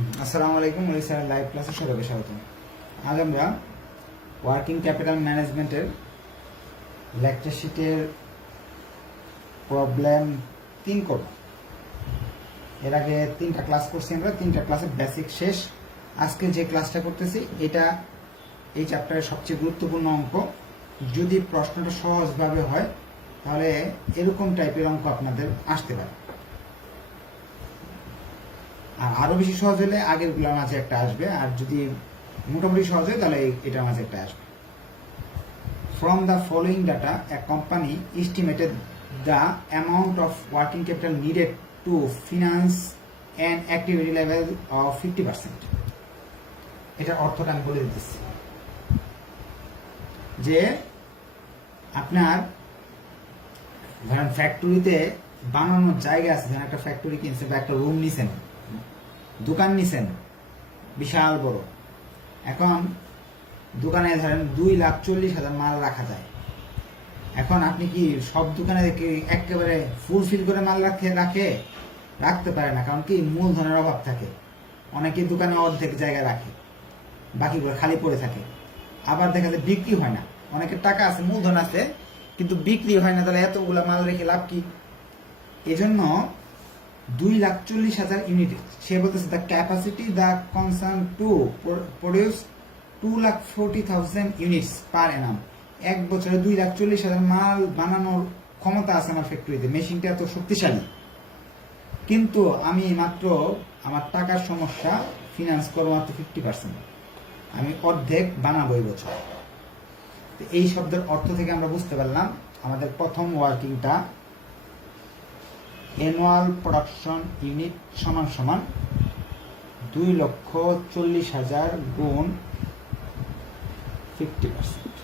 আসসালামু আলাইকুম, sir live ক্লাসে সবাইকে স্বাগত। আজ আমরা ওয়ার্কিং ক্যাপিটাল ম্যানেজমেন্টের লেকচার শিটের প্রবলেম 3 করব। এর আগে 3টা ক্লাস করছি আমরা, 3টা ক্লাসের বেসিক শেষ। আজকে যে ক্লাসটা করতেছি এটা এই চ্যাপ্টারের সবচেয়ে গুরুত্বপূর্ণ অঙ্ক। যদি প্রশ্নটা সহজভাবে হয় তাহলে এরকম টাইপের অঙ্ক আপনাদের আসতে পারে, আর আরো বেশি সহজ হলে আগের গুলোর মাঝে একটা আসবে, আর যদি মোটামুটি সহজ হয় তাহলে এটার মাঝে একটা আসবে। From the following data, a company estimated the amount of working capital needed to finance an activity level of 50%. এটার অর্থটা আমি বলে দিতেছি যে আপনার ধরেন ফ্যাক্টরিতে বানানোর জায়গা আছে, ধরেন একটা ফ্যাক্টরি কিনছেন বা একটা রুম নিছেন, দোকান নিছেন বিশাল বড়। এখন দোকানে ধরেন 2,40,000 মাল রাখা যায়। এখন আপনি কি সব দোকানে একেবারে ফুলফিল করে মাল রাখতে পারে না, কারণ কি মূলধনের অভাব থাকে। অনেকে দোকানে অর্ধেক জায়গা রাখে, বাকিগুলো খালি পড়ে থাকে। আবার দেখা যায় বিক্রি হয় না, অনেকের টাকা আছে, মূলধন আছে, কিন্তু বিক্রি হয় না। তাহলে এতগুলা মাল রেখে লাভ কি? এজন্য 2,40,000 ইউনিট। সে বলতেছে the capacity the concern to produce 2,40,000 units per annum. এক বছরে 2,40,000 মাল বানানোর ক্ষমতা আছে আমার ফ্যাক্টরিতে, মেশিনটা এত শক্তিশালী, কিন্তু আমি মাত্র আমার টাকার সমস্যা, ফিনান্স করবো মাত্র 50%, আমি অর্ধেক বানাবো এই বছর। এই শব্দের অর্থ থেকে আমরা বুঝতে পারলাম আমাদের প্রথম ওয়ার্কিংটা অ্যানুয়াল প্রোডাকশন ইউনিট সমান সমান 2,40,000 গুণ 50%,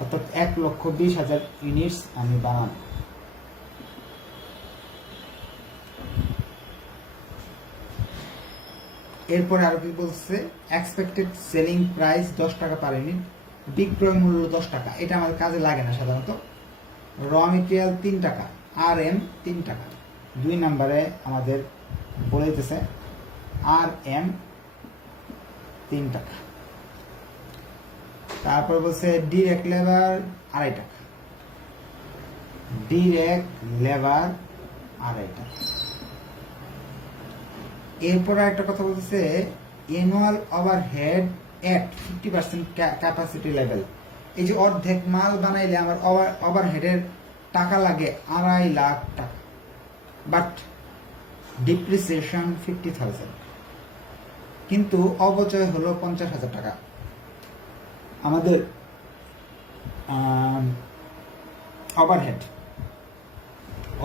অর্থাৎ 1,20,000 ইউনিটস আমি বানাবো। এরপরে আরো কি বলছে, এক্সপেক্টেড সেলিং প্রাইস 10 টাকা পার ইউনিট, বিক্রয় মূল্য 10 টাকা। এটা আমাদের কাজে লাগে না সাধারণত। র মেটেরিয়াল 3 টাকা, আর এম 3 টাকা। 2 নম্বরে আমাদের বলে দিতেছে আর এম 3 টাকা। তারপর বলছে ডিরেক্ট লেবার 2.5 টাকা, ডিরেক্ট লেবার 2.5 টাকা। এরপরে একটা কথা বলতেছে অ্যানুয়াল ওভারহেড এট 50% ক্যাপাসিটি লেভেল। এই যে অর্ধেক মাল বানাইলে আমার ওভারহেডের টাকা লাগে 2.5 লাখ টাকা, বাট ডিপ্রিসিয়েশন 50,000, কিন্তু অবচয় হলো 50,000 টাকা। আমাদের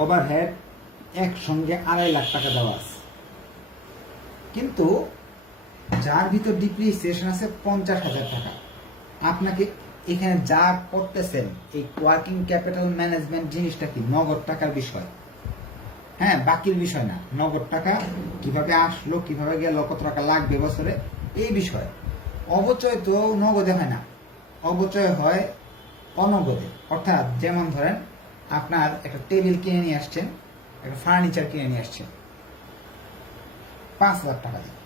ওভারহেড একসঙ্গে 2.5 লাখ টাকা দেওয়া আছে, কিন্তু যার ভিতর ডিপ্রিসিয়েশন আছে 50,000 টাকা। আপনাকে এখানে যা করতেছেন এই ওয়ার্কিং ক্যাপিটাল ম্যানেজমেন্ট জিনিসটা কি নগদ টাকার বিষয়, হ্যাঁ, বাকির বিষয় না। নগদ টাকা কিভাবে আসলো, কিভাবে গেল, কত টাকা লাগবে বছরে, এই বিষয়। অবচয় তো নগদে হয় না, অবচয় হয় অনগদে। অর্থাৎ যেমন ধরেন আপনার একটা টেবিল কিনে নিয়ে আসছেন, একটা ফার্নিচার কিনে নিয়ে আসছেন 5,000 টাকা দিয়ে,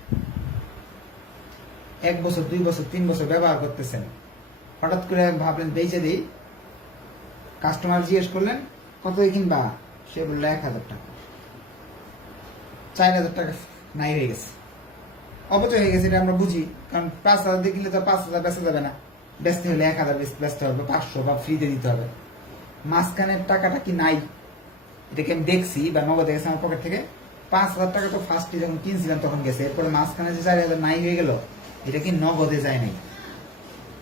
1 বছর 2 বছর 3 বছর ব্যবহার করতেছেন। হঠাৎ করে ভাবলেন বেচে দিই, কাস্টমার জিজ্ঞেস করলেন কত কিনবা, সে বললো 1,000 টাকা। 4,000 টাকা নাই হয়ে গেছে, অবচয় হয়ে গেছে। এটা আমরা বুঝি, কারণ 5,000 দিয়ে কিনলে তো 5,000 বেচা যাবে না, বেচতে হলে 1,000 বেচতে হবে, 500 বা ফ্রিতে দিতে হবে। মাঝখানের টাকাটা কি নাই, এটাকে আমি দেখছি বা নগদে গেছে আমার পকেট থেকে। 5,000 টাকা তো ফার্স্টে যখন কিনছিলাম তখন গেছে, এরপরে মাঝখানে যে 4,000 নাই হয়ে গেল, এটা কি নগদে যায় নাই,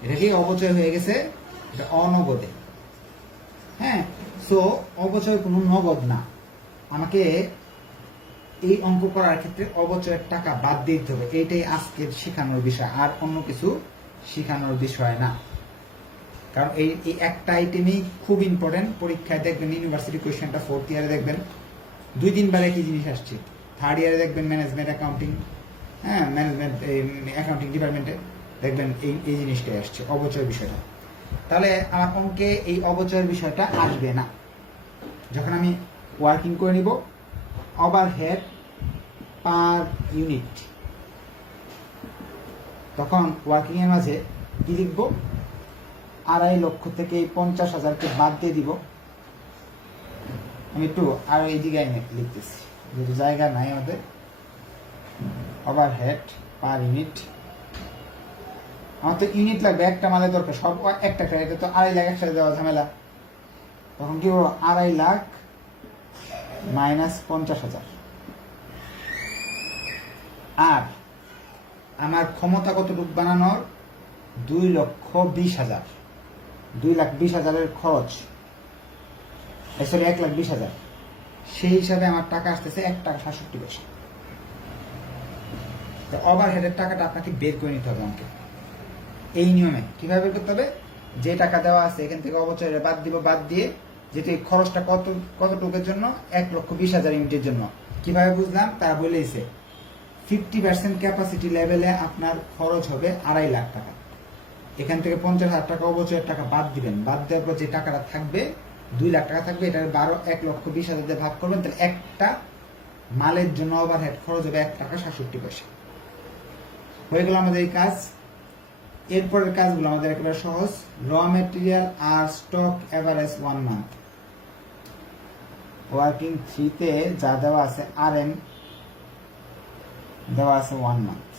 এটা কি অবচয় হয়ে গেছে, এটা অনগদে। হ্যাঁ, সো অবচয় কোনো নগদ না। আমাকে এই অঙ্ক করার ক্ষেত্রে অবচয়ের টাকা বাদ দিতে হবে, এইটাই আজকের শেখানোর বিষয়, আর অন্য কিছু শেখানোর বিষয় না। কারণ এই একটা আইটেমই খুব ইম্পর্টেন্ট। পরীক্ষায় দেখবেন ইউনিভার্সিটি কোয়েশ্চেনটা 4th ইয়ারে দেখবেন 2-3 বার একই জিনিস আসছে। 3rd ইয়ারে দেখবেন ম্যানেজমেন্ট অ্যাকাউন্টিং, হ্যাঁ, ম্যানেজমেন্ট অ্যাকাউন্টিং ডিপার্টমেন্টে দেখবেন এই জিনিসটাই আসছে, অবচয় বিষয়টা। তাহলে আমার অঙ্কে এই অবচয়ের বিষয়টা আসবে না। যখন আমি ওয়ার্কিং করে নিব, ওভারহেড পার ইউনিট, তখন ওয়ার্কিং এর মাঝে কি লিখব, 2.5 লক্ষ থেকে এই 50,000কে বাদ দিয়ে দিব। আমি একটু আর এই জায়গায় লিখতেছি, যেহেতু জায়গা নাই আমাদের। ওভারহেড পার ইউনিট, আমার তো ইউনিট লাগবে, একটা মালের দরকার, সব একটা, এটা তো 2.5 লাখ একসাথে দেওয়া ঝামেলা। তখন কি বলবো, 2.5 লাখ মাইনাস 50,000। আর আমার ক্ষমতা কতটুকু বানানোর, 2,20,000, 2,20,000 খরচ, সরি 1,20,000। সেই হিসাবে আমার টাকা আসতেছে 1 টাকা 67 পয়সা। তো ওভারহেডের টাকাটা আপনাকে বের করে নিতে হবে আমাকে। এই নিয়মে কিভাবে বের করতে হবে, যে টাকা দেওয়া আছে এখান থেকে অবচয়ের বাদ দিব, বাদ দিয়ে যেটি খরচটা কতটুকুর জন্য, 1,20,000 ইউনিটের জন্য। কিভাবে বুঝলাম তারা বলেছে, 50% ক্যাপাসিটি লেভেলে আপনার খরচ হবে 2.5 লাখ টাকা। এখান থেকে 50,000 টাকা অবচয়ের টাকা বাদ দিবেন, বাদ দেওয়ার পর যে টাকাটা থাকবে 2 লাখ টাকা থাকবে, এটা 1,20,000 দিয়ে ভাগ করবেন, তাহলে একটা মালের জন্য ওভারহেড খরচ হবে 1 টাকা 67 পয়সা। হয়ে গেল আমাদের এই কাজ। এরপরের কাজগুলো আমাদের একেবারে সহজ। র মেটেরিয়াল আর স্টক এভারেজ 1 মান্থ। ওয়ার্কিং 3-তে যা দেওয়া আছে RM দেওয়া আছে 1 মান্থ।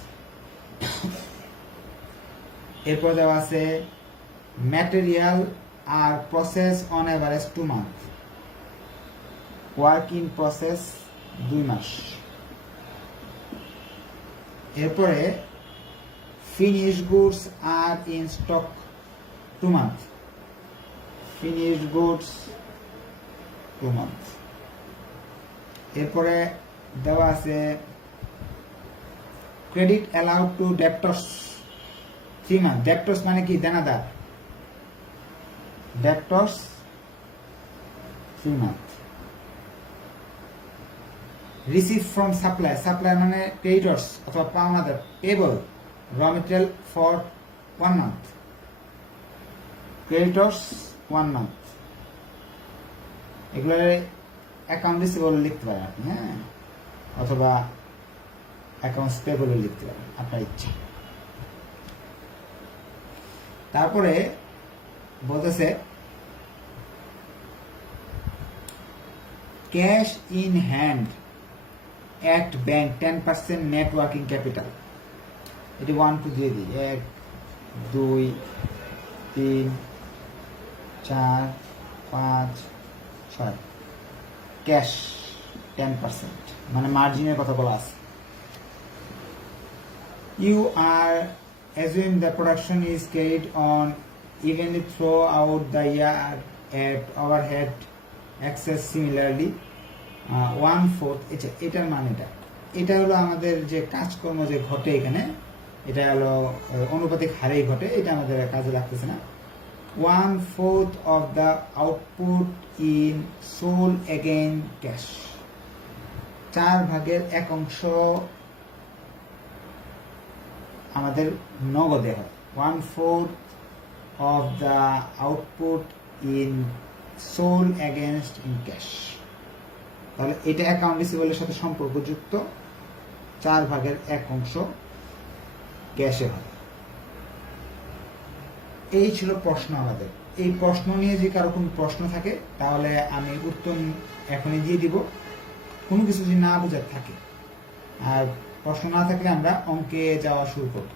এরপর দেওয়া আছে ম্যাটেরিয়াল আর process on average 2 month. Work in process 2 মাস। এরপরে ফিনিশ গুডস আর in stock 2 month. Finish goods 2 month. এরপরে দেওয়া আছে credit allowed to debtors 3 month. Debtors মানে কি, দেনাদার। Debtors 3 month. Receive from supply, supply মানে ক্রেডিটর্স অথবা পাওনাদার, payable raw material for 1 month. Creditors 1 month. এগুলো অ্যাকাউন্ট রিসিভেবল লিখতে পারেন আপনি, হ্যাঁ, অথবা অ্যাকাউন্টস পেবল লিখতে পারেন, আপনার ইচ্ছা। তারপরে বলতেছে cash in hand at bank 10% net working capital. এটি 1 2 দিয়ে দিই, 1 2 3 4 5 6। ক্যাশ 10%, মানে মার্জিনের কথা বলা আছে। You are assuming the production is carried on evenly throughout the year at overhead excess similarly 1/4। এটার মানেটা, এটা হলো আমাদের যে কাজকর্ম যে ঘটে এখানে, এটা হলো অনুপাতিক হারেই ঘটে, এটা আমাদের কাজে লাগতেছে না। 1/4 of the output in sold again cash। 4/1 আমাদের নগদে হয়। 1/4 of the output in sold against in cash। তাহলে এটা অ্যাকাউন্ট রিসিভেবলের সাথে সম্পর্কযুক্ত। 4/1 ক্যাশে হয়। এই ছিল প্রশ্ন আমাদের। এই প্রশ্ন নিয়ে যে কারো কোনো প্রশ্ন থাকে তাহলে আমি উত্তর এখনই দিয়ে দিব। কোনো কিছু যদি না বোঝার থাকে আর প্রশ্ন না থাকলে আমরা অঙ্কে যাওয়া শুরু করব।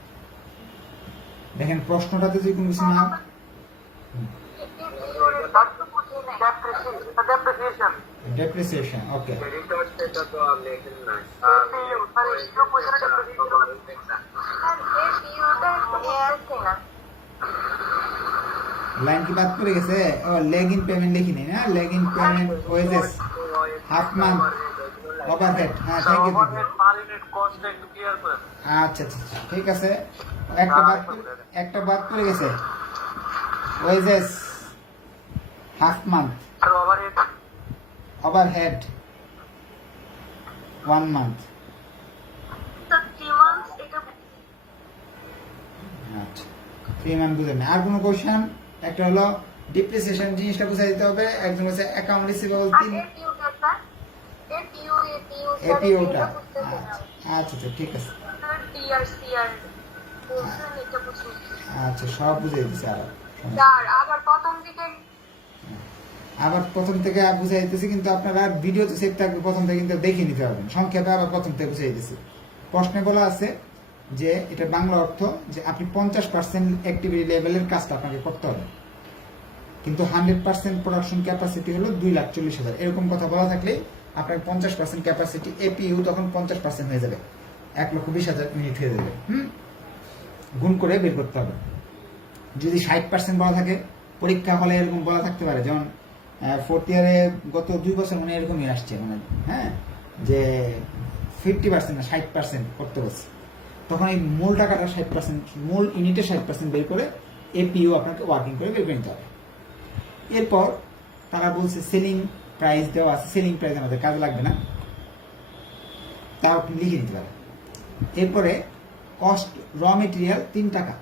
দেখেন প্রশ্নটাতে যদি কোনো কিছু না, ডেপ্রিসিয়েশন, ওকে। লাইন কি বাদ পড়ে গেছে? ও লেগ ইন পেমেন্ট লিখি নেই না, lag in payment wages half month overhead. হ্যাঁ, থ্যাংক ইউ। আচ্ছা আচ্ছা ঠিক আছে, একটা বাদ পড়ে গেছে, wages half month, overhead 1 month. আচ্ছা 3 মান্থ বুঝলেন না। আর কোনো কোশ্চেন? একটা হলো ডিপ্রিসিয়েশন জিনিসটা বুঝাই দিতে হবে। একজন হচ্ছে অ্যাকাউন্ট রিসিভেবল 3। এপিওটা আচ্ছা আচ্ছা ঠিক আছে আচ্ছা সব বুঝে দিচ্ছি আবার প্রথম থেকে বুঝাই দিতেছি, কিন্তু আপনারা ভিডিও সেভ থাকবে প্রথম থেকে কিন্তু দেখে নিতে পারবেন। সংক্ষেপে আবার প্রথম থেকে বুঝাই দিতেছি। প্রশ্নে বলা আছে যে এটা বাংলা অর্থ যে আপনি 50% অ্যাক্টিভিটি লেভেলের কাজটা আপনাকে করতে হবে, কিন্তু 100% প্রোডাকশন ক্যাপাসিটি হলো 2,40,000। এরকম কথা বলা থাকলে আপনার 50% ক্যাপাসিটি এপিইউ তখন 50% হয়ে যাবে, 1,20,000 ইউনিট হয়ে যাবে। গুণ করে বের করতে হবে। যদি 60% বলা থাকে, পরীক্ষা হলে এরকম বলা থাকতে পারে, যেমন ফোর্থ ইয়ারে গত 2 বছর মানে এরকমই আসছে, মানে হ্যাঁ যে 50% না 60% করতে বলছে, তখন এই মূল টাকাটা 60%, মূল ইউনিটে 60% বের করে এপিইউ আপনাকে ওয়ার্কিং করে বের করে নিতে হবে। এরপর তারা বলছে সেলিং প্রাইস দেওয়া আছে, সেলিং প্রাইস আমাদের কাজে লাগবে না, তা আপনি লিখে নিতে পারেন। এরপরে কস্ট র মেটেরিয়াল 3 টাকা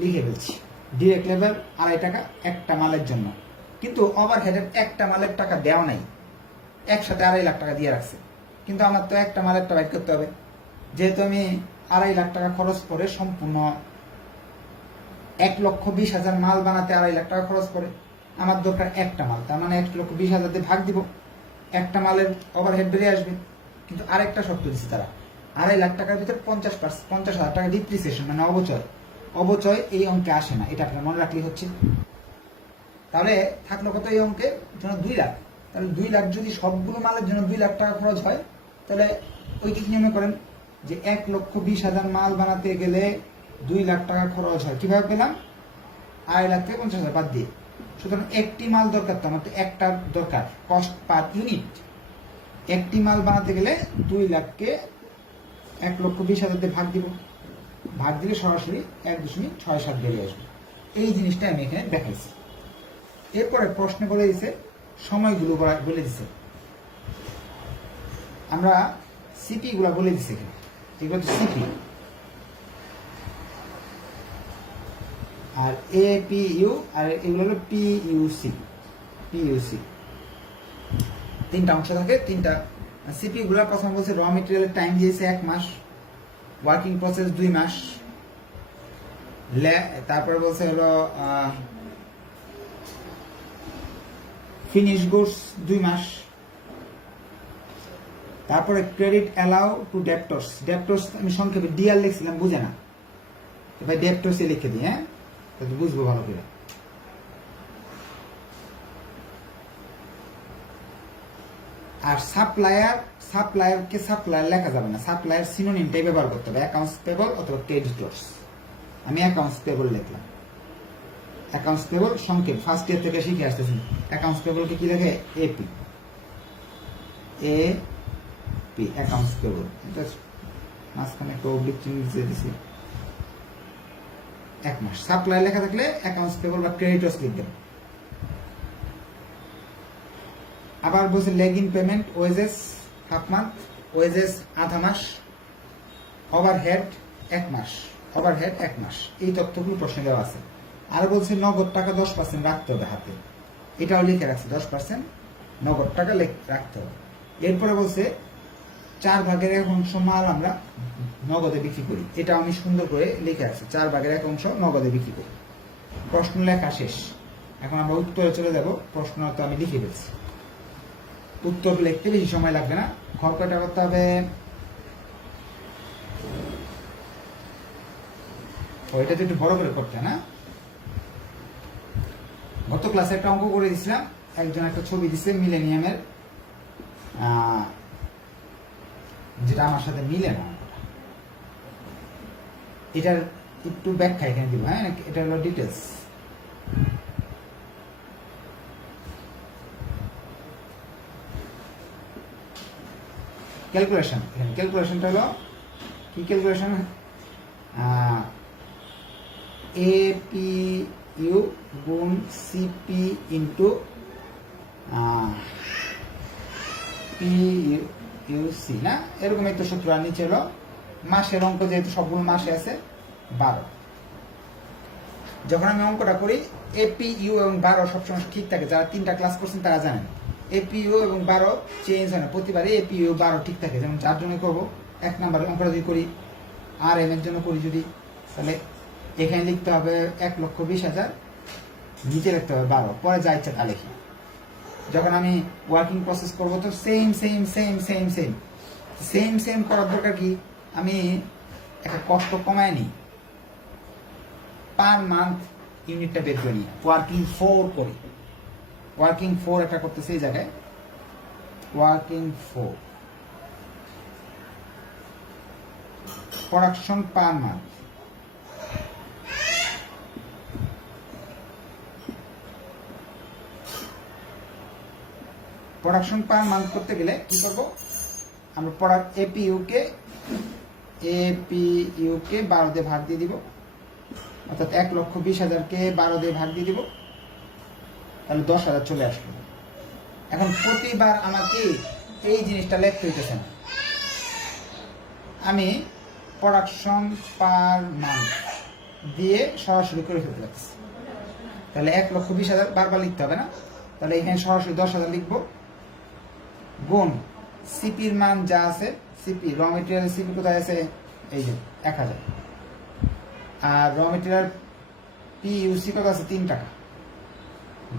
লিখে ফেলছি, ডিরেক্ট লেবার 2.5 টাকা একটা মালের জন্য, কিন্তু ওভারহেডের একটা মালের টাকা দেওয়া নাই, একসাথে 2.5 লাখ টাকা দিয়ে রাখছে, কিন্তু আমার তো একটা মালেরটা বাইর করতে হবে, যেহেতু আমি 2.5 লাখ টাকা খরচ করে সম্পূর্ণ 1,20,000 মাল বানাতে 2.5 লাখ টাকা খরচ করে, আমার দরকার একটা মাল, তার মানে 1,20,000 দিয়ে ভাগ দিব, একটা মালের ওভারহেড বেরিয়ে আসবে। কিন্তু আরেকটা শর্ত দিচ্ছে তারা, 2.5 লাখ টাকার ভিতরে 50,000 টাকা ডিপ্রিসিয়েশন মানে অবচয় এই অঙ্কে আসে না, এটা আপনার মনে রাখলেই হচ্ছে। তাহলে থাকলো কত এই অঙ্কের জন্য 2 লাখ, তাহলে 2 লাখ যদি সবগুলো মালের জন্য 2 লাখ টাকা খরচ হয়, তাহলে ঐকিক নিয়মে করেন যে 1,20,000 মাল বানাতে গেলে 2 লাখ টাকা খরচ হয়। কিভাবে পেলাম? 2.5 লাখ থেকে 50,000 বাদ দিয়ে। সুতরাং একটি মাল দরকার, তো আমার তো একটা দরকার, কস্ট পার ইউনিট। একটি মাল বানাতে গেলে 2 লাখকে 1,20,000 দিয়ে ভাগ দিলে সরাসরি 1.67 বেরিয়ে আসবে। এই জিনিসটা আমি এখানে দেখাইছি। এরপরে প্রশ্নে বলে দিছে সময়গুলো বলে দিছে, আমরা সিপি গুলা বলে দিছি এখানে, এগুলো তো সিপি, আর এপিইউ আর এগুলো হলো পিইউসি। 3টা অংশ থাকে, 3টা সিপি গুলা। প্রথম বলছে র মেটেরিয়ালের টাইম দিয়েছে 1 মাস, ওয়ার্কিং প্রসেস 2 মাস, তারপরে বলছে হলো ফিনিশ গুডস 2 মাস, তারপরে ক্রেডিট অ্যালাউ টু ডেপ্টর্স আমি সংক্ষেপে ডিআর লিখছিলাম, বুঝে না ভাই, ডেপ্টর্স এ লিখে দিই, হ্যাঁ বুঝবো ভালো করে। আর সাপ্লায়ারকে সাপ্লায়ার লেখা যাবে না, সাপ্লায়ার সিনোনিমটাই ব্যবহার করতে হবে, অ্যাকাউন্টস পেবল অথবা ক্রেডিটর্স। আমি অ্যাকাউন্টস পেবল লিখলাম। অ্যাকাউন্টস পেবল সংক্ষেপ ফার্স্ট ইয়ার থেকে শিখে আসতেছি। অ্যাকাউন্টস পেবলকে কি লেখে? AP accounts payable. মাঝখানে একটা অবলিক চিহ্ন দিয়ে দিছি। 1 মাস। সাপ্লাই লেখা থাকলে অ্যাকাউন্টস পেবল বা ক্রেডিটর্স লিখবেন। আবার বলছে lag in payment, wages half month, wages আধা মাস, ওভারহেড 1 মাস, ওভারহেড 1 মাস। এই তথ্যগুলো প্রশ্নে দেওয়া আছে। আর বলছে নগদ টাকা 10% রাখতে হবে হাতে, এটাও লিখে রাখছে, 10% নগদ টাকা রাখতে হবে। এরপরে বলছে 4 ভাগের 1 অংশ মাল আমরা নগদে বিক্রি করি, এটা আমি সুন্দর করে লিখে রাখছি, 4 ভাগের 1 অংশ নগদে বিক্রি করি। প্রশ্ন লেখা শেষ, এখন আমরা উত্তরে চলে যাব। প্রশ্ন তো আমি লিখে ফেলছি, উত্তর লিখতে বেশি সময় লাগবে না। ঘর কয়টা করতে হবে? ওইটা তো একটু বড় করে করতে না। গত ক্লাসে একটা অঙ্ক করে দিছিলাম, একজন একটা ছবি দিচ্ছে মিলেনিয়ামের, যেটা আমার সাথে মিলে না। এটার একটু ব্যাখ্যা এখানে দিব, হ্যাঁ এটা হলো ডিটেলস। ক্যালকুলেশন, এখানে ক্যালকুলেশনটা হলো কি? ক্যালকুলেশন এপিইউ গুণ সিপি ইন্টু পিইউসি না, এরকম একটা সূত্র। আর নিচে হলো মাসের অঙ্ক, যেহেতু সবগুলো মাসে আছে 12। যখন আমি অঙ্কটা করি এপিইউ এবং 12 সবসময় ঠিক থাকে, যারা 3টা ক্লাস করছেন তারা জানেন। এপিইউ এবং 12 চেঞ্জ হয় না, প্রতিবারই এপিইউ 12 ঠিক থাকে। যেমন যার জন্য করবো 1 নম্বরের অঙ্কটা যদি করি, আর এম এর জন্য করি যদি, তাহলে এখানে লিখতে হবে 1,20,000, নিচে লিখতে হবে 12, পরে যা ইচ্ছা তা লিখি। যখন আমি ওয়ার্কিং প্রসেস করবো তো same same same same same same same করার দরকার কি, আমি একটা কষ্ট কমায় নিই, পার মান্থ ইউনিটটা বের করে নিই, ওয়ার্কিং 4 করি। ওয়ার্কিং 4 একটা করতেছে এই জায়গায়, working 4 production per month. Production per month করতে গেলে কি করব, আমরা প্রোডাক্ট এপিইউ কে 12 দিয়ে ভাগ দিয়ে দিব, অর্থাৎ 1,20,000 কে 12 দিয়ে ভাগ দিয়ে দিব, তাহলে 10,000 চলে আসলো। এখন প্রতিবার আমাকে এই জিনিসটা লিখতে হইতেছে না, আমি প্রোডাকশন পার মান্থ দিয়ে সরাসরি করে ফেলতে পারছি। তাহলে 1,20,000 বারবার লিখতে হবে না, তাহলে এখানে সরাসরি 10,000 লিখবো, গুণ সিপির মান যা আছে, সিপি র মেটেরিয়াল সিপি কোথায় আছে, এই যে 1,000, আর র মেটেরিয়াল পিইউসি কত আছে 3 টাকা,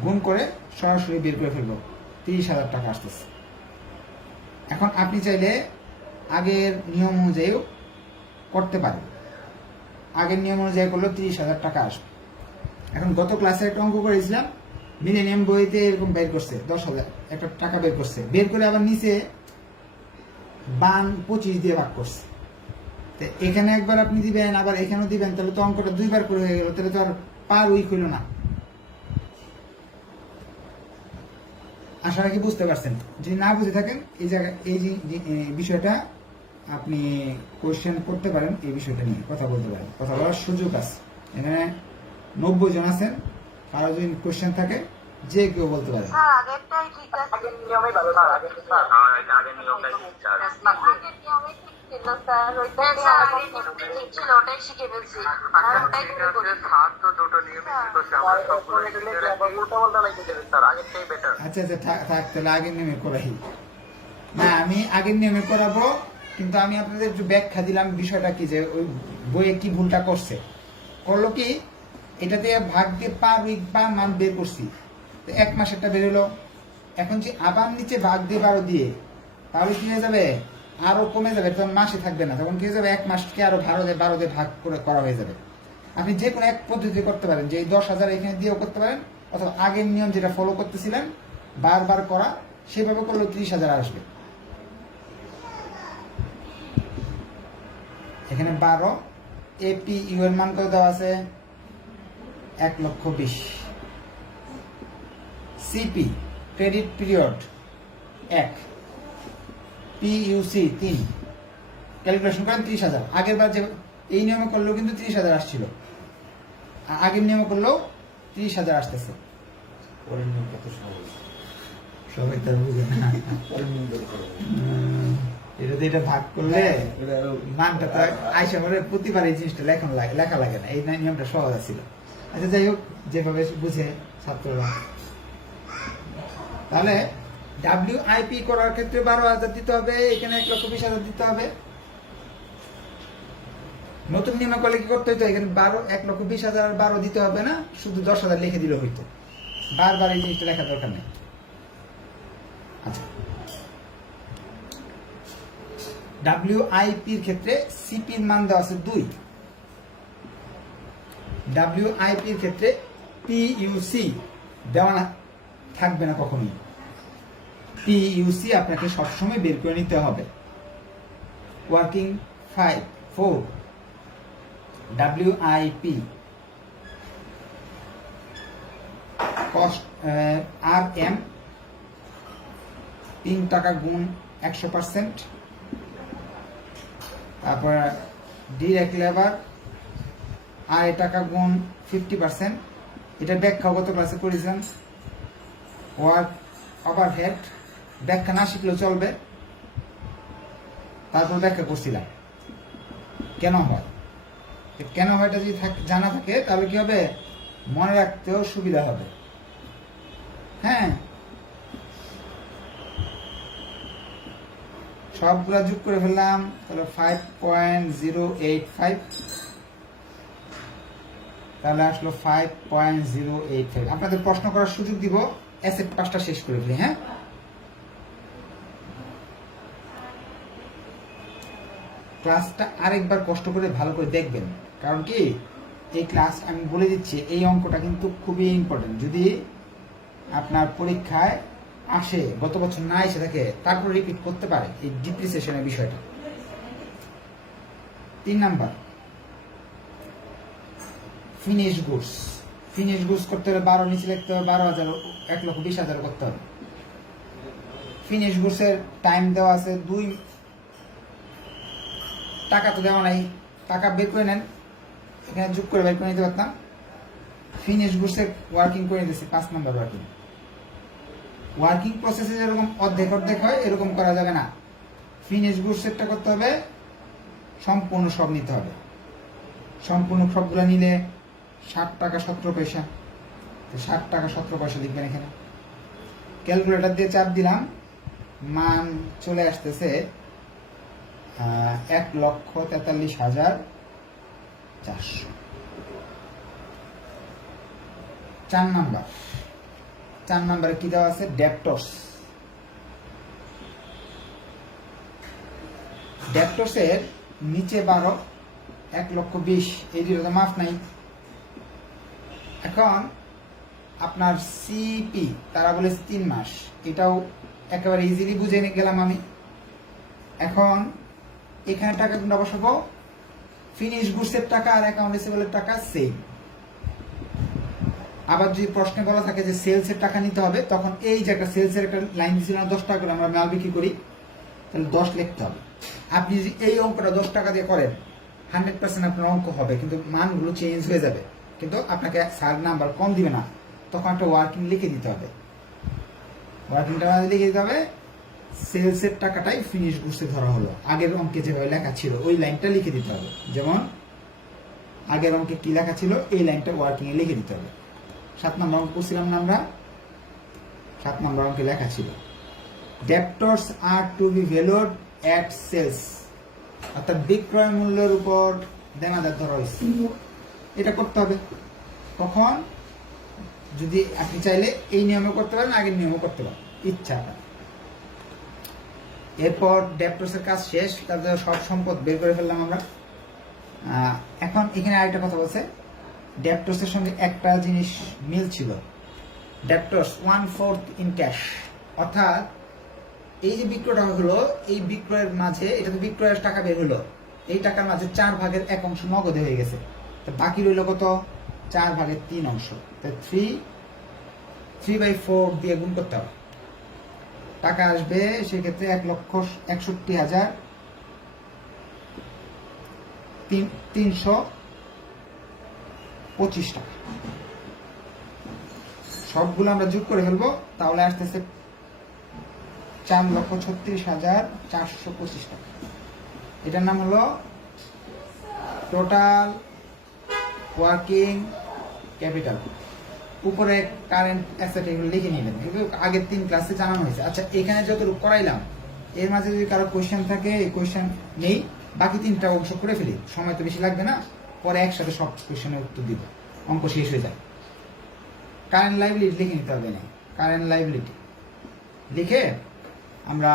গুণ করে সরাসরি বের করে ফেলবো, 30,000 টাকা আসতেছে। এখন আপনি চাইলে আগের নিয়ম অনুযায়ীও করতে পারেন, আগের নিয়ম অনুযায়ী করলেও 30,000 টাকা আসবে। এখন গত ক্লাসে একটা অঙ্ক করেছিলাম, মিলেনিয়াম বইতে এরকম বের করছে 10,000 একটা টাকা বের করছে, বের করে আবার নিচে 25 দিয়ে ভাগ করছে। তো এখানে একবার আপনি দিবেন, আবার এখানেও দিবেন, তাহলে তো অঙ্কটা 2 বার করে হয়ে গেল, তাহলে তো আর পার উইক হইল না। আশা রাখি বুঝতে পারছেন। যদি না বুঝে থাকেন এই জায়গায় এই যে বিষয়টা আপনি কোয়েশ্চেন করতে পারেন, এই বিষয়টা নিয়ে কথা বলতে পারেন, কথা বলার সুযোগ আছে। এখানে 90 জন আছেন, কারো যদি কোয়েশ্চেন থাকে যে কেউ বলতে পারে। আচ্ছা আচ্ছা থাক, তাহলে আগের নিয়মে করাই না, আমি আগের নিয়মে করাবো, কিন্তু আমি আপনাদের একটু ব্যাখ্যা দিলাম বিষয়টা কি, যে ওই বইয়ে কি ভুলটা করছে, করলো কি, এটাতে ভাগ দিয়ে পার উইক পার মান্থ বের করছি, তো 1 মাসেরটা বের হলো। এখন যে আবার নিচে ভাগ দিয়ে 12 দিয়ে, তাহলে কি হয়ে যাবে, আরো কমে যাবে, তখন মাসে থাকবে না, তখন কি হয়ে যাবে 1 মাসকে আরো 12 দিয়ে ভাগ করে করা হয়ে যাবে। আপনি যে কোনো এক পদ্ধতি করতে পারেন, যে এই 10,000 এখানে দিয়েও করতে পারেন, অথবা আগের নিয়ম যেটা ফলো করতেছিলেন বারবার করা, সেভাবে করলেও 30,000 আসবে। এখানে 12, এপিইউ এর মান কত দেওয়া আছে 1,20,000, সিপি ক্রেডিট পিরিয়ড 1, পিইউসি 3, ক্যালকুলেশন করেন 30,000। আগের বার যে এই নিয়মে করলেও কিন্তু 30,000 আসছিল, আগের নিয়মে করলেও 30,000 আসতেছে। সবাই তার বুঝে না, এটা ভাগ করলে মানটা তো আইসা করে প্রতিবার এই জিনিসটা লেখা লাগে না, এই নিয়মটা সহজ ছিল। আচ্ছা যাই হোক, যেভাবে বুঝে ছাত্ররা, তাহলে ডাব্লিউআইপি করার ক্ষেত্রে 12,000 দিতে হবে, এখানে 1,20,000 দিতে হবে। নতুন নিয়মে করলে কি করতে হইতো, এখানে 1,20,000 আর 12 দিতে হবে না, শুধু 10,000 লিখে দিলে হইতো, বারবার এই জিনিসটা লেখা দরকার নেই। আচ্ছা, ডাব্লিউআইপির ক্ষেত্রে সিপির মান দেওয়া আছে 2, ডাব্লিউআইপির ক্ষেত্রে পিইউসি দেওয়া না থাকবে না কখনোই, পিইউসি আপনাকে সবসময় বের করে নিতে হবে। ওয়ার্কিং 4 ডাব্লিউআইপি কস্ট আর এম 3 টাকা গুণ 100%, তারপর ডিরেক্ট লেবার 2.5 টাকা গুণ 50%, এটা ব্যাখ্যা গত ক্লাসে করেছেন। ওয়ার্ক ওভারহেড ব্যাখ্যা না শিখলেও চলবে, তারপর ব্যাখ্যা করছিলাম কেন হয়, কেন হয় এটা যদি জানা থাকে তাহলে কি হবে, মনে রাখতেও সুবিধা হবে। হ্যাঁ, সবগুলা যোগ করে ফেললাম, তাহলে 5.085, তাহলে আসলো 5.085। আপনাদের প্রশ্ন করার সুযোগ দিব, অ্যাসেট পাঁচটা শেষ করে ফেলি। হ্যাঁ, ক্লাসটা আরেকবার কষ্ট করে ভালো করে দেখবেন, কারণ কি এই ক্লাস আমি বলে দিচ্ছি, এই অঙ্কটা কিন্তু খুবই ইম্পর্টেন্ট। যদি আপনার পরীক্ষায় আসে, গত বছর না এসে থাকে, তারপর রিপিট করতে পারে এই ডিপ্রিসিয়েশনের বিষয়টা। 3 number, finish goods. Finish goods করতে হলে 12 নিচে লিখতে হবে, 12,000, 1,20,000 করতে হবে। ফিনিশ গুডস এর টাইম দেওয়া আছে 2, টাকা তো দেওয়া নাই, টাকা বের করে নেন, এখানে যোগ করে বের করে নিতে পারতাম। ফিনিশ গুডস এর ওয়ার্কিং করে দিয়েছি 5 নাম্বার ওয়ার্কিং। ওয়ার্কিং প্রসেসে যেরকম অর্ধেক অর্ধেক হয়, এরকম করা যাবে না। ফিনিশ গুডস এরটা করতে হবে, সম্পূর্ণ সব নিতে হবে। সম্পূর্ণ সবগুলো নিলে 60 টাকা 17 পয়সা, তো 60 টাকা 17 পয়সা লিখবেন এখানে। ক্যালকুলেটর দিয়ে চাপ দিলাম, মান চলে আসতেছে 1,43,400। 4 নাম্বার, 4 নাম্বারে কি দেওয়া আছে? ডেপ্টর্স। ডেপ্টর্সের নিচে 12, 1,20,000, এই দুটো মাফ নাই। এখন আপনার সিপি তারা বলেছে 3 মাস, এটাও একেবারে ইজিলি বুঝে গেলাম আমি। এখন এখানে টাকা কোনটা বসাবো? ফিনিশ গুডসের টাকা আর অ্যাকাউন্ট রিসিভেবলের টাকা সেম। আবার যদি প্রশ্নে বলা থাকে যে সেলস এর টাকা নিতে হবে, তখন এই যে একটা সেলস এর একটা লাইন দিয়েছিল না 10 টাকা করে আমরা মাল বিক্রি করি, তাহলে 10 লিখতে হবে। আপনি যদি এই অঙ্কটা 10 টাকা দিয়ে করেন, 100% আপনার অঙ্ক হবে, কিন্তু মানগুলো চেঞ্জ হয়ে যাবে। কিন্তু আপনাকে স্যার নাম্বার কম দিবে না, তখন একটা ওয়ার্কিং লিখে দিতে হবে। ওয়ার্কিংটা লিখে দিতে হবে, সেলস এর টাকাটাই ফিনিশ গুডসে ধরা হলো। আগের অঙ্কে যেভাবে লেখা ছিল ওই লাইনটা লিখে দিতে হবে। যেমন আগের অঙ্কে কি লেখা ছিল, এই লাইনটা ওয়ার্কিং এ লিখে দিতে হবে। 7 নম্বর অঙ্ক করছিলাম না আমরা, 7 নম্বর অঙ্কে লেখা ছিল debtors are to be valued at sales, অর্থাৎ বিক্রয় মূল্যের উপর দেনাদার ধরা হয়েছে। এটা করতে হবে। কখন? যদি আপনি চাইলে এই নিয়মে করতে পারেন, আগের নিয়মে করতে পারেন, ইচ্ছা। এরপর ডেপ্টর্সের কাজ শেষ, তারপরে সব সম্পদ বের করে ফেললাম আমরা। এখন এখানে আরেকটা কথা বলছে, ডেপ্টর্সের সঙ্গে একটা জিনিস মিল ছিল। ডেপ্টর্স 1/4 ইন ক্যাশ, অর্থাৎ এই যে বিক্রয়টা হলো, এই বিক্রয়ের মাঝে, এটা তো বিক্রয়ের টাকা বের হলো, এই টাকার মাঝে 4 ভাগের 1 অংশ নগদে হয়ে গেছে। তো বাকি রইল কত? 4 ভাগের 3 অংশ। তো 3/4 দিয়ে গুণ করতে হবে, টাকা আসবে সেক্ষেত্রে 1,61,325 টাকা। সবগুলো আমরা যোগ করে ফেলবো, তাহলে আসতেছে 4,36,425 টাকা। এটার নাম হলো টোটাল ওয়ার্কিং ক্যাপিটাল। উপরে কারেন্ট অ্যাসেট এগুলো লিখে নিলেন, এগুলো আগের 3 ক্লাসে জানানো হয়েছে। আচ্ছা, এখানে যতটুকু করাইলাম, এর মাঝে যদি কারো কোয়েশ্চেন থাকে, এই কোয়েশ্চেন নেই, বাকি 3টা অংশ করে ফেলি, সময় তো বেশি লাগবে না, পরে একসাথে সব কোয়েশ্চেনের উত্তর দিব, অঙ্ক শেষ হয়ে যায়। কারেন্ট লাইবিলিটি লিখে নিতে হবে না, কারেন্ট লাইবিলিটি লিখে আমরা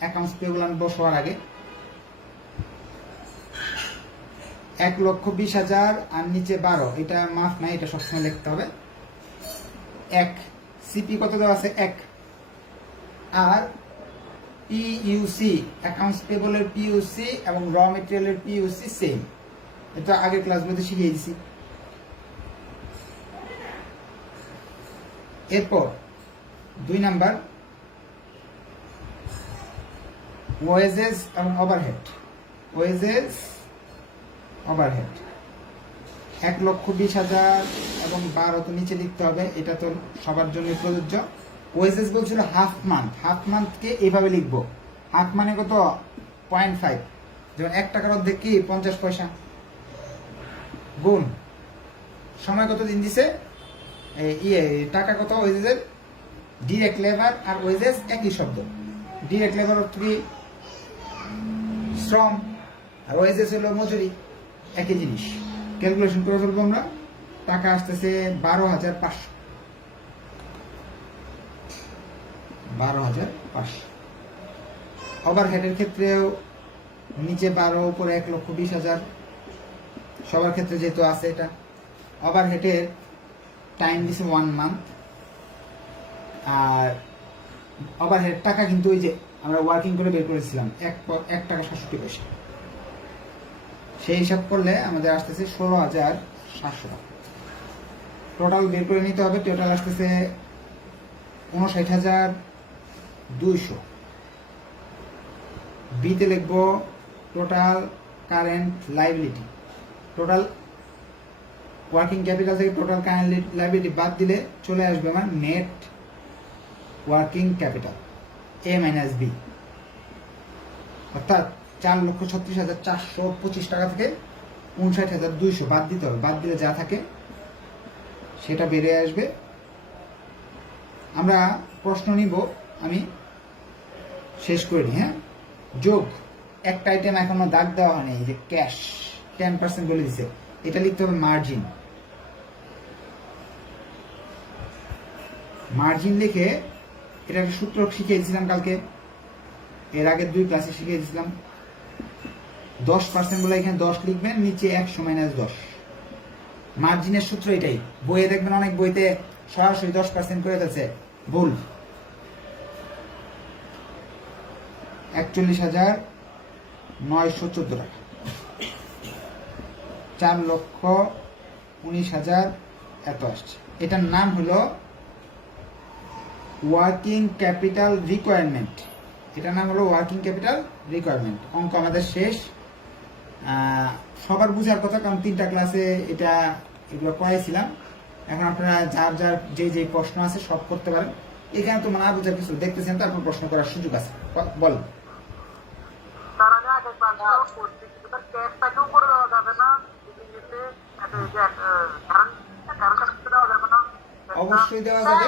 অ্যাকাউন্টস পেয়েবল বসার আগে 1,20,000 আর নিচে 12, এটা মাফ নাই, এটা সবসময় লিখতে হবে। 1 সিপি কত দেওয়া আছে? 1। আর পিইউসি, অ্যাকাউন্টস পেয়েবলের পিইউসি এবং র মেটেরিয়ালের পিইউসি সেম, এটা আগের ক্লাসগুলোতে শিখিয়ে দিছি। এরপর 2 নাম্বার ওয়েজেস এবং ওভারহেড। ওয়েজেস ওভারহেড 1,20,000 এবং 12 তো নিচে লিখতে হবে, এটা তো সবার জন্য প্রযোজ্য। ওয়েজেস বলছিল হাফ মান্থ, হাফ মান্থকে এইভাবে লিখবো, হাফ মানে কত? 0.5, যেমন 1 টাকার অর্ধেক কি 50 পয়সা, গুণ সময় কত দিন দিছে, টাকা কত? ওয়েজেসের ডিরেক্ট লেবার আর ওয়েজেস একই শব্দ। ডিরেক্ট লেবার অর্থ কি? শ্রম, আর ওয়েজেস হলো মজুরি, একই জিনিস। ক্যালকুলেশন করে ফেলবো আমরা। টাকা আসতেছে 12,500, 12,500। ওভারহেডের ক্ষেত্রেও নিচে 12, উপরে 1,20,000, সবার ক্ষেত্রে যেহেতু আছে এটা। ওভারহেডের টাইম দিছে 1 মান্থ। আর ওভারহেড টাকা কিন্তু ওই যে আমরা ওয়ার্কিং করে বের করেছিলাম 1 টাকা 67 পয়সা, সেই হিসাব করলে আমাদের আসতেছে 16,700 টাকা। টোটাল বের করে নিতে হবে। টোটাল আসতেছে 59,200। বিতে লিখবো total current liability. Total working capital থেকে টোটাল কারেন্ট লাইবিলিটি বাদ দিলে চলে আসবে আমার net working capital A minus B, অর্থাৎ 4,36,425 টাকা থেকে 59,200 বাদ দিতে হবে। বাদ দিলে যা থাকে সেটা বেড়ে আসবে। আমরা প্রশ্ন নিব, আমি শেষ করে নিই। হ্যাঁ, যোগ একটা আইটেম এখনো দাগ দেওয়া হয়নি, এই যে ক্যাশ 10% বলে দিছে, এটা লিখতে হবে মার্জিন। মার্জিন লিখে এটা একটা সূত্র শিখিয়ে দিয়েছিলাম কালকে, এর আগের 2 ক্লাসে শিখিয়ে দিয়েছিলাম। 10% বলে এখানে 10 লিখবেন, নিচে 100 মাইনাস 10। মার্জিনের সূত্র এটাই। বইয়ে দেখবেন অনেক বইতে সরাসরি 10% করে দিয়েছে, ভুল। 41,914 টাকা, 4,19,000 এত আসছে। এটার নাম হলো ওয়ার্কিং ক্যাপিটাল রিকোয়ারমেন্ট। এটার নাম হলো ওয়ার্কিং ক্যাপিটাল রিকোয়ারমেন্ট। অঙ্ক আমাদের শেষ। সবার বুঝার কথা, কারণ 3টা ক্লাসে এগুলো করাইছিলাম। এখন আপনারা যার যার যে প্রশ্ন আছে সব করতে পারেন। এখানে তো না বুঝার কিছু দেখতেছেন, তারপর প্রশ্ন করার সুযোগ আছে। বল। অবশ্যই দেওয়া যাবে।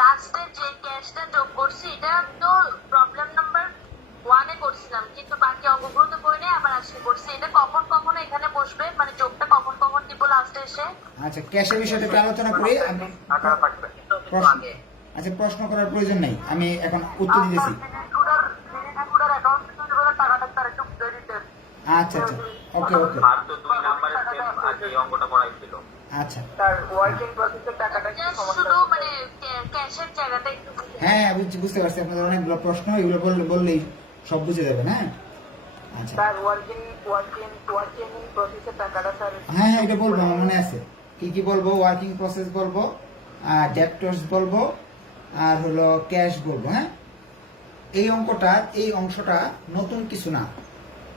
লাস্টে যে ক্যাশটা যোগ করছি এটা তো প্রবলেম নাম্বার 1 এ করছিলাম, কিন্তু বাকি অঙ্কগুলো তো কই নাই, আবার আজকে করছি। এটা কখন এখানে বসবে, মানে যোগটা কখন দিব লাস্টে এসে? আচ্ছা, ক্যাশের বিষয়টা একটু আলোচনা করি। আচ্ছা, প্রশ্ন করার প্রয়োজন নাই, আমি এখন উত্তর দিতেছি। আচ্ছা আচ্ছা, ওকে ওকে। আচ্ছা, হ্যাঁ বুঝতে পারছি আপনাদের অনেকগুলো প্রশ্ন, এগুলো বললেই সব বুঝে যাবেন। হ্যাঁ, আচ্ছা, হ্যাঁ হ্যাঁ, এটা বলবো, আমার মনে আছে। কি কি বলবো? ওয়ার্কিং প্রসেস বলবো, ডেপ্টর্স বলবো, আর হলো ক্যাশ বলবো। হ্যাঁ, এই অংশটা নতুন কিছু না।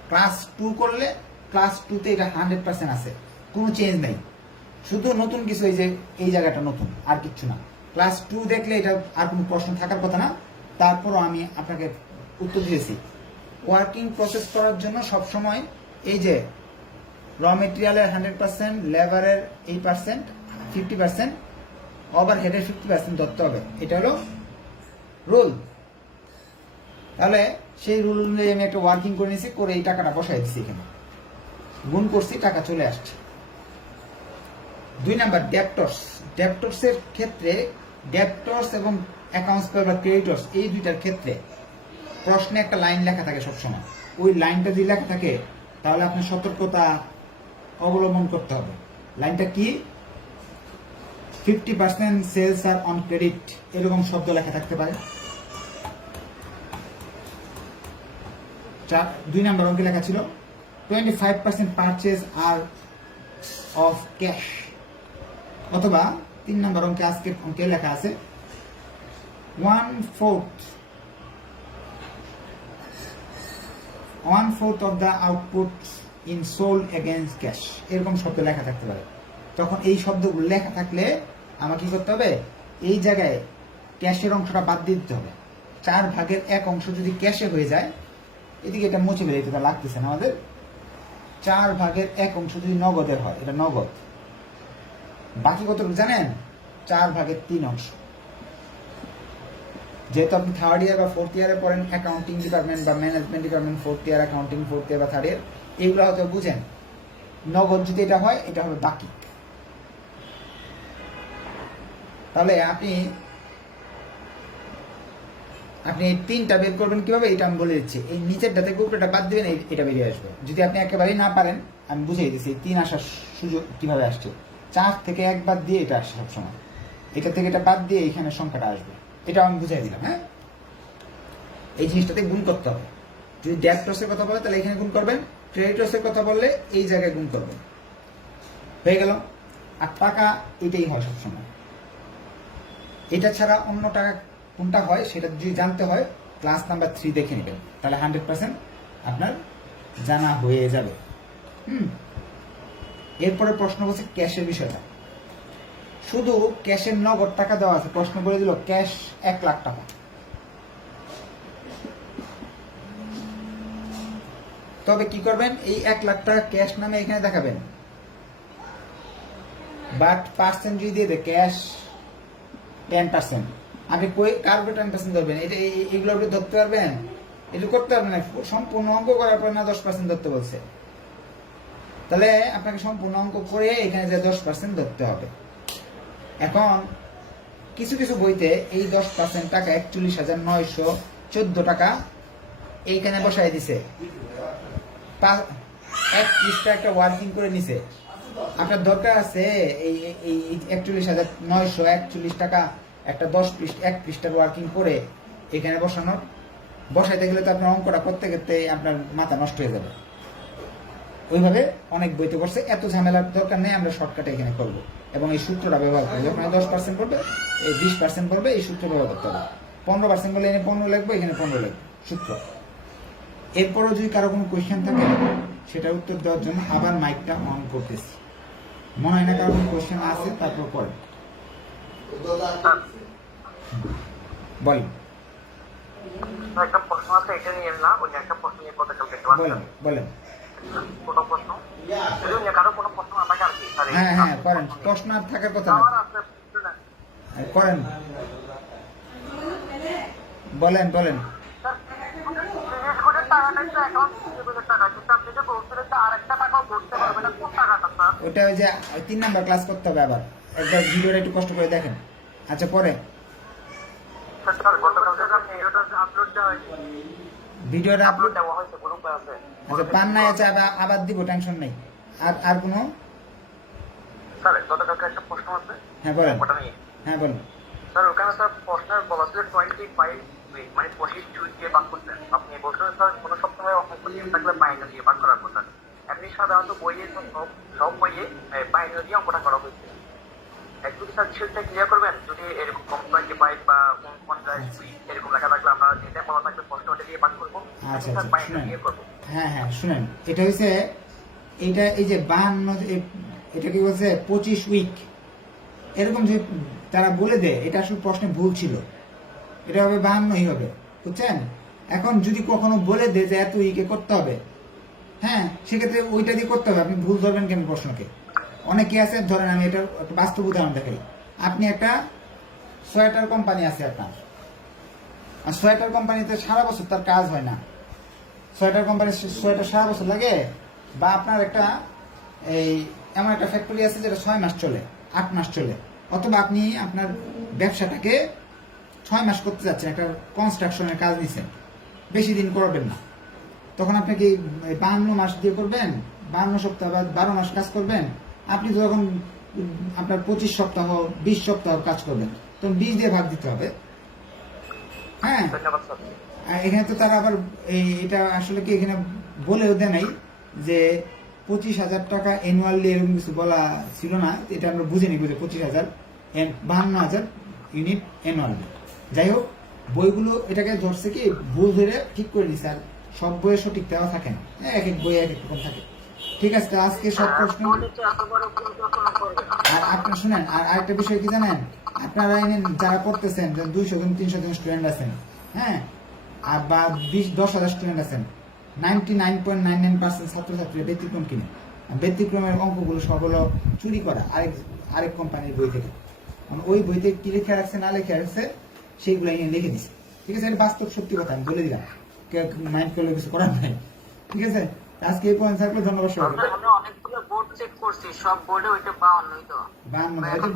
ক্লাস 2 করলে ক্লাস 2তে এটা 100% আছে, কোনো চেঞ্জ নাই। শুধু নতুন কিছু এই জায়গাটা নতুন, আর কিচ্ছু না। ক্লাস 2 দেখলে এটা আর কোনো প্রশ্ন থাকার কথা না। তারপরও আমি আপনাকে উত্তর দিয়েছি। ওয়ার্কিং প্রসেস করার জন্য সবসময় এই যে র মেটেরিয়ালের 100%, লেবারের 8%, 50%, ওভারহেডের 50% ধরতে হবে। এটা হলো রুল। তাহলে সেই রুল অনুযায়ী আমি একটা ওয়ার্কিং করে নিয়েছি, করে এই টাকাটা বসাই দিচ্ছি এখানে, গুণ করছি, টাকা চলে আসছে। 2 নাম্বার ডেপ্টর্স। ডেপ্টর্সের ক্ষেত্রে ডেপ্টর্স এবং অ্যাকাউন্টস পেয়েবল বা ক্রেডিটর্স, এই দুইটার ক্ষেত্রে প্রশ্নে একটা লাইন লেখা থাকে সবসময়। ওই লাইনটা যদি লেখা থাকে তাহলে আপনার সতর্কতা অবলম্বন করতে হবে। লাইনটা কি? 50% সেলস আর অন ক্রেডিট, এরকম শব্দ লেখা থাকতে পারে। 2 নাম্বার অঙ্কে লেখা ছিল 25% পারচেজ আর অফ ক্যাশ, অথবা 3 নাম্বার অঙ্কে আজকের অঙ্কে লেখা আছে 1/4 of the output in sold against cash, এরকম শব্দ লেখা থাকতে পারে। তখন এই শব্দগুলো লেখা থাকলে আমাকে কি করতে হবে? এই জায়গায় ক্যাশের অংশটা বাদ দিয়ে দিতে হবে। 4/1 অংশ যদি ক্যাশে হয়ে যায়, এদিকে এটা মুছে ফেলে, এটা লাগতেছে না আমাদের। 4/1 অংশ যদি নগদের হয়, এটা নগদ। বাকি কত জানেন? 4/3 অংশ। যেহেতু আপনি থার্ড ইয়ার বা ফোর্থ ইয়ারে পড়েন অ্যাকাউন্টিং ডিপার্টমেন্ট বা management department, fourth year accounting, fourth year বা থার্ড ইয়ার, এইগুলো হয়তো বুঝেন। নগদ যদি এটা হয়, এটা হবে বাকি। তাহলে আপনি এই তিনটা বের করবেন কিভাবে, এটা আমি বলে দিচ্ছি। এই নিচেরটা থেকে উপরেটা বাদ দিবেন, এটা বেরিয়ে আসবে। যদি আপনি একেবারেই না পারেন, আমি বুঝিয়ে দিচ্ছি 3 আসার সুযোগ কিভাবে আসছে। 4 থেকে 1 বাদ দিয়ে এটা আসছে সবসময়, এটা থেকে এটা বাদ দিয়ে এখানে সংখ্যাটা আসবে। এটা আমি বুঝিয়ে দিলাম। হ্যাঁ, এই জিনিসটাতে গুণ করতে হবে। যদি ডেবিটর্সের কথা বলে তাহলে এখানে গুণ করবেন, ক্রেডিটর্সের কথা বললে এই জায়গায় গুণ করবেন। হয়ে গেল। আর টাকা এটাই হয় সবসময়। এটা ছাড়া অন্য টাকা কোনটা হয় সেটা যদি জানতে হয়, ক্লাস নাম্বার 3 দেখে নেবেন, তাহলে 100% আপনার জানা হয়ে যাবে। এরপরে প্রশ্ন বলছে ক্যাশের বিষয়টা। শুধু ক্যাশের নগদ টাকা দেওয়া আছে, প্রশ্ন বলে দিল ক্যাশ 1 লাখ টাকা। তবে কি করবেন, এই 1 লাখ টাকা ক্যাশ নামে এখানে দেখাবেন, বাট পার্সেন্ট যদি দিয়ে দেয় ক্যাশ 10%, আপনি কার উপরে 10% ধরবেন? এটা এইগুলোর উপরে ধরতে পারবেন? এটা করতে পারবেন না। সম্পূর্ণ অঙ্ক করার পর না 10% ধরতে বলছে, তাহলে আপনাকে সম্পূর্ণ অঙ্ক করে এখানে যে 10% ধরতে হবে। এখন কিছু কিছু বইতে এই 10% টাকা 41,914 টাকা এইখানে বসাই দিছে, 1 পৃষ্ঠা একটা ওয়ার্কিং করে নিছে। আপনার দরকার আছে এই 41,941 টাকা একটা 1 পৃষ্ঠার ওয়ার্কিং করে এখানে বসানোর। বসাইতে গেলে তো আপনার অঙ্কটা করতে করতে আপনার মাথা নষ্ট হয়ে যাবে। ওইভাবে অনেক বইতে পড়ছে, এত ঝামেলার দরকার নেই, আমরা শর্টকাটে এখানে করবো এবং এই সূত্রটা ব্যবহার করবো। যখন 10% করবে, এই 20% করবে, এই সূত্র ব্যবহার করতে হবে। 15% করলে এখানে 15 লিখবো, এখানে 15 লিখবো, সূত্র। এরপরও যদি কারো কোনো কোয়েশ্চেন থাকে সেটার উত্তর দেওয়ার জন্য আবার মাইকটা অন করতেছি। মনে হয় না কারো কোনো কোয়েশ্চেন আছে, তারপর পড়েন, বলেন। একটা প্রশ্ন আছে, এটা নিয়ে না, ওই একটা প্রশ্ন নিয়ে কথা চলতে বলেন। কোনো প্রশ্ন যদি কারো কোনো প্রশ্ন আমাকে আর কি হ্যাঁ করেন, প্রশ্ন আর থাকার কথা না, করেন, বলেন। ওটা ওই যে 3 নাম্বার ক্লাস করতে হবে, আবার একবার ভিডিওটা একটু কষ্ট করে দেখেন। আচ্ছা, পরে ভিডিওটা আপলোড দেওয়া হয়েছে, গ্রুপে আছে। আচ্ছা, পান নাই, আছে আবার দিব, টেনশন নেই। আর কোনো? স্যার গতকালকে একটা প্রশ্ন আছে। হ্যাঁ বলেন। ওটা নিয়ে। হ্যাঁ বলেন। স্যার ওখানে স্যার প্রশ্নের বলা ছিল 25 উইক, মানে 25 উইক দিয়ে ভাগ করতেন। আপনি বলছেন স্যার কোনো সপ্তাহে থাকলে বাইরে দিয়ে ভাগ করার কথা। এমনি সাধারণত বইয়ে সব বইয়ে বাইরে দিয়ে অঙ্কটা করা হয়েছে। একটু স্যার বিষয়টা ক্লিয়ার করবেন, যদি এরকম 25 বা 50 এরকম লেখা থাকলে আমরা যেটা বলা থাকবে প্রশ্ন ওটা দিয়ে ভাগ করবো। আচ্ছা, বাইরে দিয়ে করবো। হ্যাঁ শুনেন, এটা হচ্ছে এটা এই যে 52, এটা কি বলছে 25 উইক, এরকম যে তারা বলে দেয়, এটা আসলে প্রশ্নে ভুল ছিল। এটা হবে 52ই হবে, বুঝছেন? এখন যদি কখনো বলে দেয় যে এত উইকে করতে হবে, হ্যাঁ, সেক্ষেত্রে ওইটা দিয়ে করতে হবে। আপনি ভুল ধরবেন কেন প্রশ্নকে? অনেকে আছে, ধরেন আমি এটা বাস্তব উদাহরণ দেখাই। আপনি একটা সোয়েটার কোম্পানি আছে আপনার, আর সোয়েটার কোম্পানিতে সারা বছর তার কাজ হয় না। সোয়েটার কোম্পানির সোয়েটার সারা বছর লাগে, বা আপনার একটা এমন একটা ফ্যাক্টরি আছে যেটা 6 মাস চলে, 8 মাস চলে, অথবা আপনি আপনার ব্যবসাটাকে 6 মাস করতে যাচ্ছেন, একটা কনস্ট্রাকশনের কাজ নিছেন, বেশি দিন করবেন না। তখন আপনাকে 52 মাস দিয়ে করবেন, 52 সপ্তাহ বা 12 মাস কাজ করবেন। আপনি তো তখন আপনার 25 সপ্তাহ 20 সপ্তাহ কাজ করবেন, তখন 20 দিয়ে ভাগ দিতে হবে। হ্যাঁ, এখানে তো তারা আবার এটা আসলে কি এখানে বলেও দেয় নাই যে 25,000 টাকা অ্যানুয়ালি, এরকম কিছু বলা ছিল না। এটা আমরা বুঝে নিব যে 25,000 52,000 ইউনিট অ্যানুয়ালি। যাই হোক, বইগুলো এটাকে ধরছে কি ভুল ধরে ঠিক করে দিচ্ছে, আর সব বইয়ে সঠিক দেওয়া থাকে না, এক এক বইয়ে এক এক রকম থাকে। ঠিক আছে, আজকে সব প্রশ্ন। আর আপনার শুনেন, আর আরেকটা বিষয় কি জানেন, আপনারা যারা পড়তেছেন, 200 জন 300 জন স্টুডেন্ট আছেন, হ্যাঁ, আর বা 10,000 স্টুডেন্ট আছেন, 99.99% ছাত্রছাত্রী ব্যতিক্রম কিনে। ব্যতিক্রমের অঙ্কগুলো সব হলো চুরি করা আরেক কোম্পানির বই থেকে। ওই বইতে কি লিখে রাখছে না লিখে রাখছে সেইগুলো লিখে দিচ্ছে। ঠিক আছে, এটা বাস্তব সত্যি কথা আমি বলে দিলাম, মাইন্ড করলে কিছু করার নাই। ঠিক আছে, আজকে এই পয়েন্ট থাকলে ধন্যবাদ সবাই। আমরা অনেকগুলো বোর্ড চেক করছি, সব বোর্ডে ওইটা পাওয়া নয় তো। বান মনে হয় এখন